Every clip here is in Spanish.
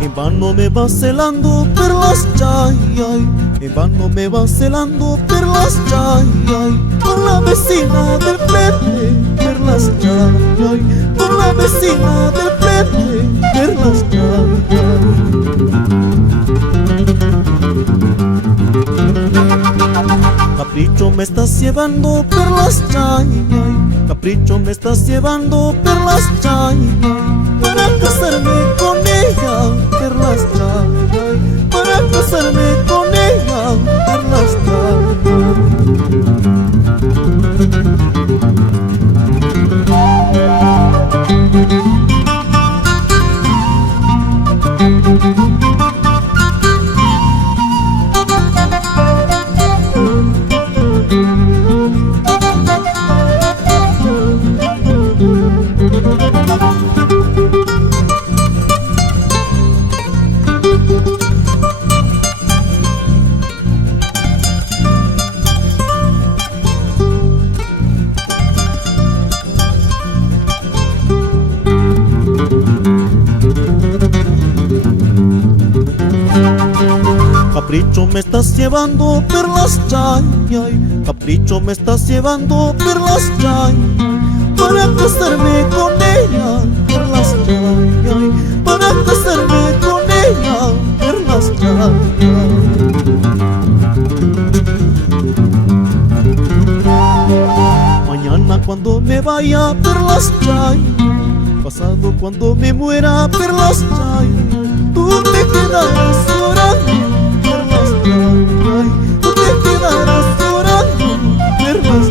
En vano me va celando per las chayay, en vano me va celando per las chayay, con la vecina del frente, per las chayay, con la vecina del frente, per las chayay. Capricho me estás llevando per las chayay, capricho me estás llevando per las chayay, para casarme con ella, per las chayay, para casarme con ella, per las Capricho me estás llevando per las chayay, capricho me estás llevando per las chayay, para casarme con ella, per las chayay, para casarme con ella, per las chayay. Mañana cuando me vaya per las chayay, pasado cuando me muera per las chayay, tú te quedarás llorando. Tú te quedarás llorando, per las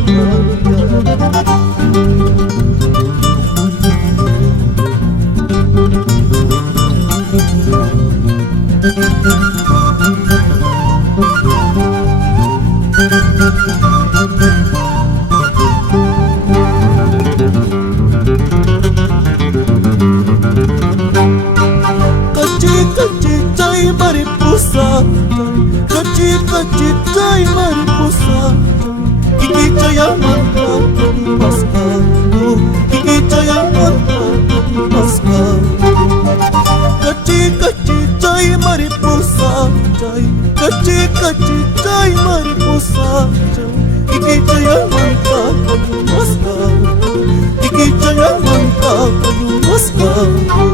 chay mariposa, cachi chay mariposa, kiki chay amanta pascando, kiki chay amanta pascando. Cachi chay mariposa, cachi chay mariposa, kiki chay amanta pascando, kiki chay amanta pascando.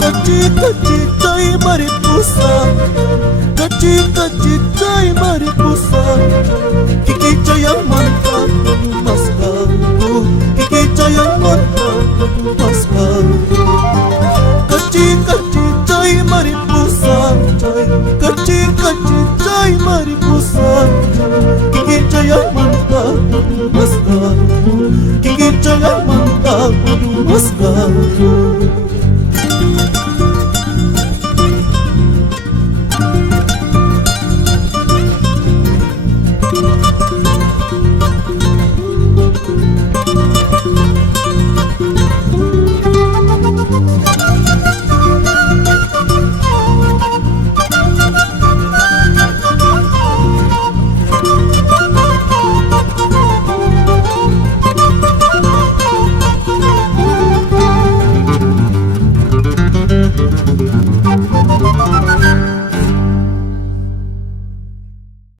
Cachi chay mariposa, cachi chay mariposa, kiki chay amanta pascando, kiki chay amanta pascando. Cachi chay mariposa, cachi chay mariposa, kiki chay amanta pascando, kiki chay amanta pascando.